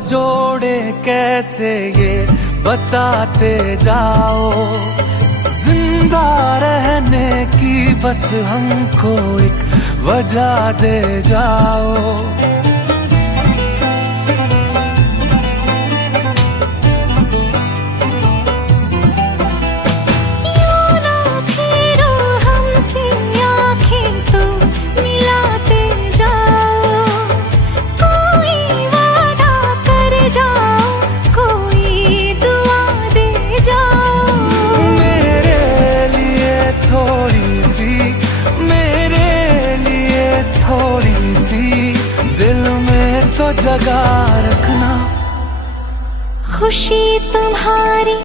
जोड़े कैसे ये बताते जाओ, जिंदा रहने की बस हमको एक वजह दे जाओ। थोड़ी सी दिल में तो जगा रखना, खुशी तुम्हारी